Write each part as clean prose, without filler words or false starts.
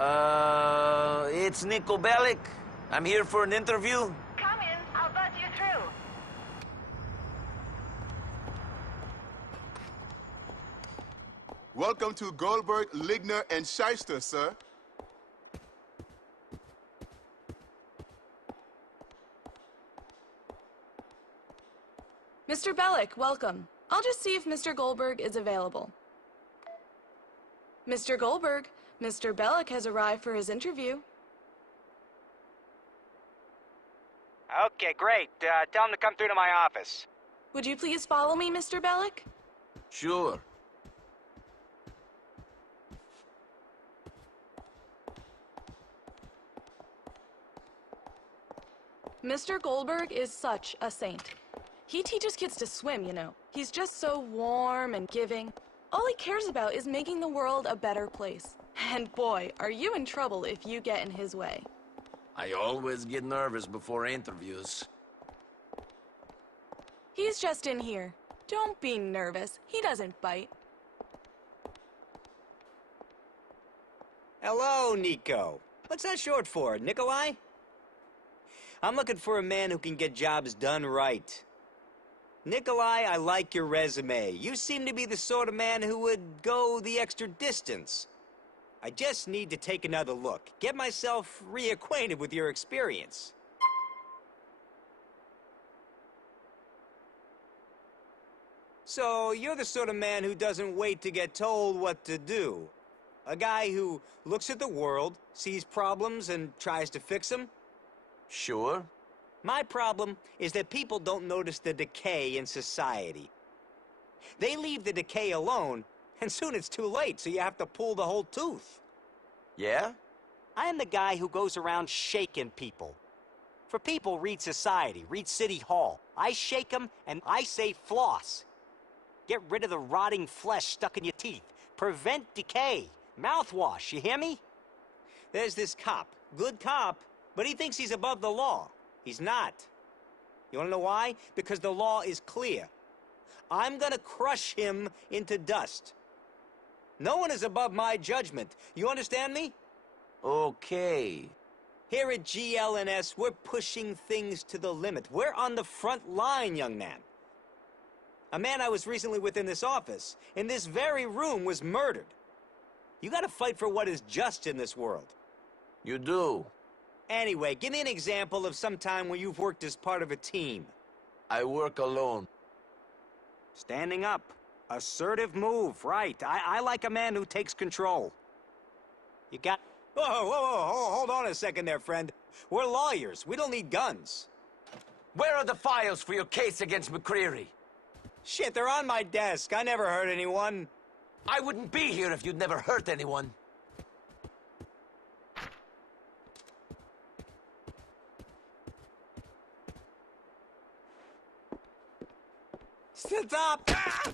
It's Nico Bellic. I'm here for an interview. Come in, I'll buzz you through. Welcome to Goldberg, Ligner, and Shyster, sir. Mr. Bellic, welcome. I'll just see if Mr. Goldberg is available. Mr. Goldberg, Mr. Bellic has arrived for his interview. Okay, great. Tell him to come through to my office. Would you please follow me, Mr. Bellic? Sure. Mr. Goldberg is such a saint. He teaches kids to swim, you know. He's just so warm and giving. All he cares about is making the world a better place. And boy, are you in trouble if you get in his way. I always get nervous before interviews. He's just in here. Don't be nervous. He doesn't bite. Hello, Nico. What's that short for, Nikolai? I'm looking for a man who can get jobs done right. Nikolai, I like your resume. You seem to be the sort of man who would go the extra distance. I just need to take another look, get myself reacquainted with your experience. So, you're the sort of man who doesn't wait to get told what to do. A guy who looks at the world, sees problems, and tries to fix them? Sure. My problem is that people don't notice the decay in society. They leave the decay alone, and soon it's too late, so you have to pull the whole tooth. Yeah? I am the guy who goes around shaking people. For people, read Society, read City Hall. I shake them, and I say floss. Get rid of the rotting flesh stuck in your teeth. Prevent decay. Mouthwash, you hear me? There's this cop. Good cop, but he thinks he's above the law. He's not. You wanna know why? Because the law is clear. I'm gonna crush him into dust. No one is above my judgment. You understand me? Okay. Here at GLNS, we're pushing things to the limit. We're on the front line, young man. A man I was recently with in this office, in this very room, was murdered. You gotta fight for what is just in this world. You do. Anyway, give me an example of some time where you've worked as part of a team. I work alone. Standing up. Assertive move, right. I like a man who takes control. You got... Whoa, hold on a second there, friend. We're lawyers. We don't need guns. Where are the files for your case against McCreary? Shit, they're on my desk. I never hurt anyone. I wouldn't be here if you'd never hurt anyone. Stop! Ah!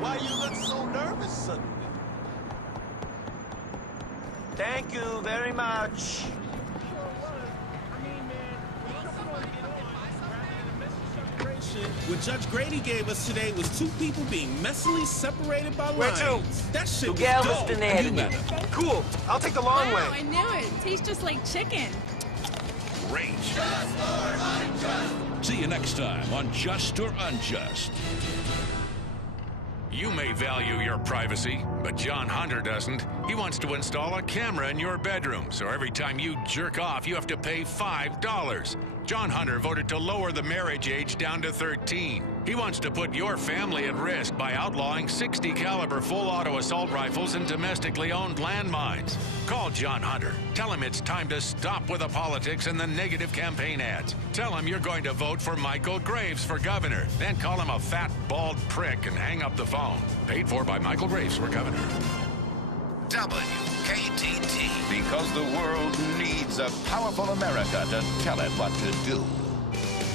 Why you look so nervous suddenly? Thank you very much. What Judge Grady gave us today was two people being messily separated by lines. Where to? That shit was Galveston dope. Avenue. Cool. I'll take the long Wow, way. I knew it. Tastes just like chicken. Great. See you next time on Just or Unjust. You may value your privacy, but John Hunter doesn't. He wants to install a camera in your bedroom, so every time you jerk off, you have to pay $5. John Hunter voted to lower the marriage age down to 13. He wants to put your family at risk by outlawing 60 caliber full auto assault rifles and domestically owned landmines. Call John Hunter. Tell him it's time to stop with the politics and the negative campaign ads. Tell him you're going to vote for Michael Graves for governor. Then call him a fat, bald prick and hang up the phone. Paid for by Michael Graves for governor. WKTT. Because the world needs a powerful America to tell it what to do.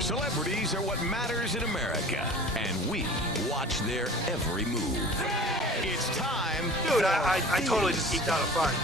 Celebrities are what matters in America, and we watch their every move. It's time. Dude, I totally just eked out a fart.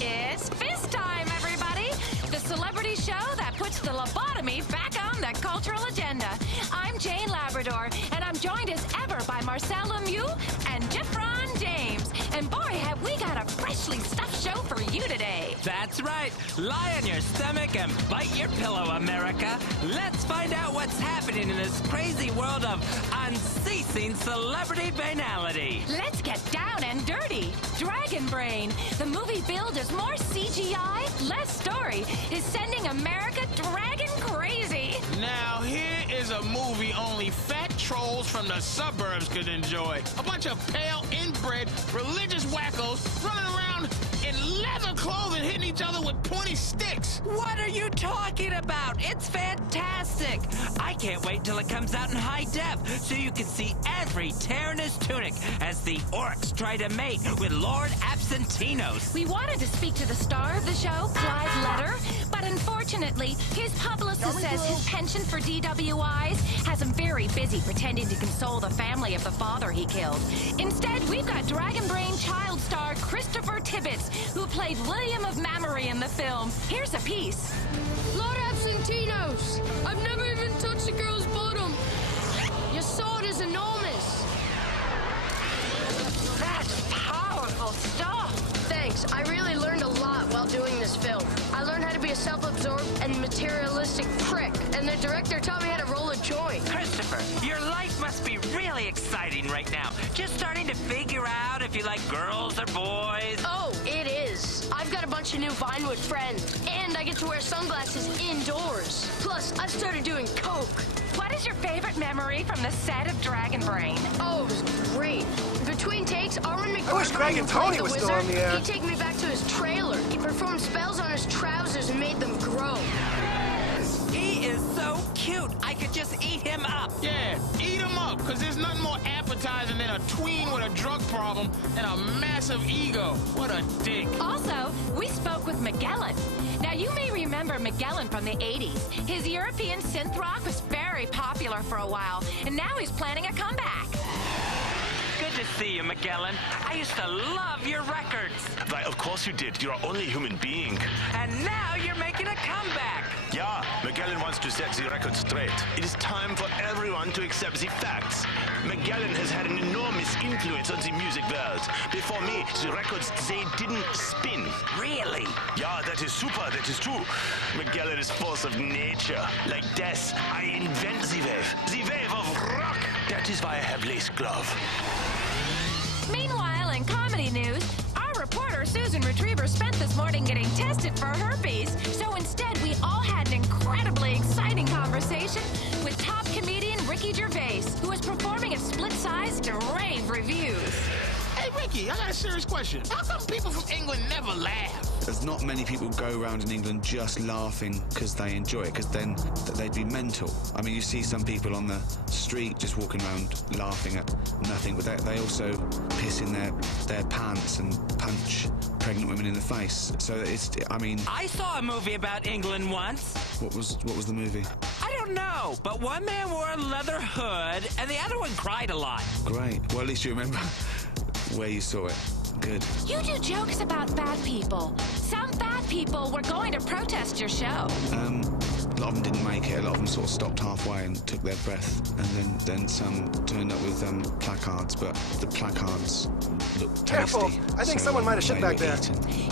It's fist time, everybody! The celebrity show that puts the lobotomy back on the cultural agenda. I'm Jane Labrador, and I'm joined as ever by Marcel Lemieux and Jeffron James. And boy, have we got a freshly stuffed show for you today. That's right. Lie on your stomach and bite your pillow, America. Let's find out what's happening in this crazy world of unceasing celebrity banality. Let's get down and dirty. Dragon Brain, the movie billed as more CGI, less story, is sending America dragon crazy. Now, here is a movie only fat trolls from the suburbs could enjoy. A bunch of pale, inbred, religious wackos running around in leather clothing hitting each other with pointy sticks. What are you talking about? It's fantastic. I can't wait till it comes out in high def so you can see every tear in his tunic as the orcs try to mate with Lord Absentinos. We wanted to speak to the star of the show, Clive Letter, but unfortunately, his publicist says his penchant for DWIs has him very busy pretending to console the family of the father he killed. Instead, we've got Dragon Brain child star Christopher Tibbets, who played William of Mamory in the film. Here's a piece. Lord Absentinos, I've never even touched a girl's bottom. Your sword is enormous. That's powerful stuff. Thanks. I really learned a lot while doing this film. I learned how to be a self-absorbed and materialistic prick, and the director taught me how to roll a joint. Christopher, your life must be really exciting right now. Just starting to figure out if you like girls or boys. Oh, it is. I've got a bunch of new Vinewood friends, and I get to wear sunglasses indoors. Plus, I've started doing coke. What is your favorite memory from the set of Dragon Brain? Oh, it was great. Between takes, Arwen McGregor, I wish Greg and Tony was still on the air. He'd take me back to his trailer. He performed spells on his trousers and made them grow. He is so cute. I could just eat him up. Yeah, eat him up, because there's nothing more appetizing than a tween with a drug problem and a massive ego. What a dick. Also, we spoke with Magellan. Now, you may remember Magellan from the 80s. His European synth rock was very popular for a while, and now he's planning a comeback. Good to see you, Magellan. I used to love your records. Why, of course you did. You're only a human being. And now you're making a comeback. Yeah, Magellan wants to set the record straight. It is time for everyone to accept the facts. Magellan has had an enormous influence on the music world. Before me, the records, they didn't spin. Really? Yeah, that is super, that is true. Magellan is force of nature. Like death, I invent the wave of rock. That is why I have lace glove. Meanwhile, in comedy news, our reporter Susan Retriever spent this morning getting tested for herpes. So instead, we all had an incredibly exciting conversation with top comedian Ricky Gervais, who is performing at split size to rave reviews. Hey, Ricky, I got a serious question. How come people from England never laugh? There's not many people go around in England just laughing because they enjoy it, because then they'd be mental. I mean, you see some people on the street just walking around laughing at nothing, but they also piss in their pants and punch pregnant women in the face. So it's, I mean... I saw a movie about England once. What was the movie? I don't know, but one man wore a leather hood and the other one cried a lot. Great. Well, at least you remember where you saw it. Good. You do jokes about fat people. Some fat people were going to protest your show. A lot of them didn't make it. A lot of them sort of stopped halfway and took their breath, and then some turned up with placards, but the placards looked Careful. tasty. I think someone might have shit back there.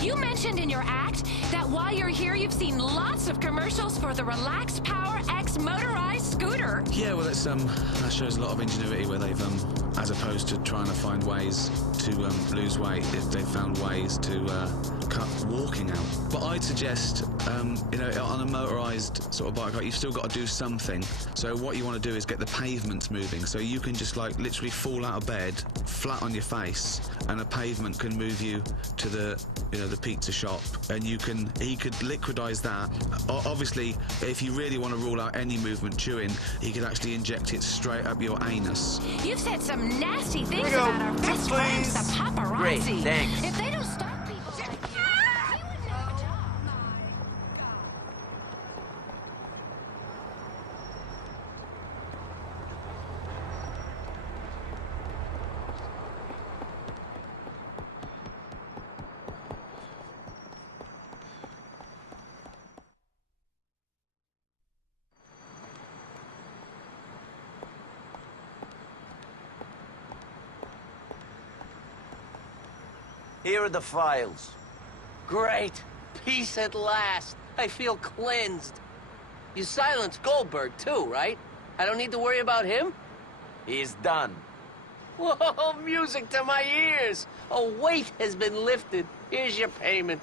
You mentioned in your act that while you're here, you've seen lots of commercials for the Relaxed Power X motorized scooter. Yeah, well, that shows a lot of ingenuity where they've, as opposed to trying to find ways to lose weight, they've found ways to shortcut walking out. But I'd suggest, you know, on a motorised sort of bike ride, you've still got to do something. So what you want to do is get the pavements moving, so you can just like literally fall out of bed, flat on your face, and a pavement can move you to the, you know, the pizza shop, and he could liquidize that. Obviously, if you really want to rule out any movement chewing, he could actually inject it straight up your anus. You've said some nasty things about our best friends, the paparazzi. Great, thanks. If they don't stop people like that, he wouldn't have a job. Here are the files. Great. Peace at last. I feel cleansed. You silenced Goldberg, too, right? I don't need to worry about him? He's done. Whoa, music to my ears. A weight has been lifted. Here's your payment.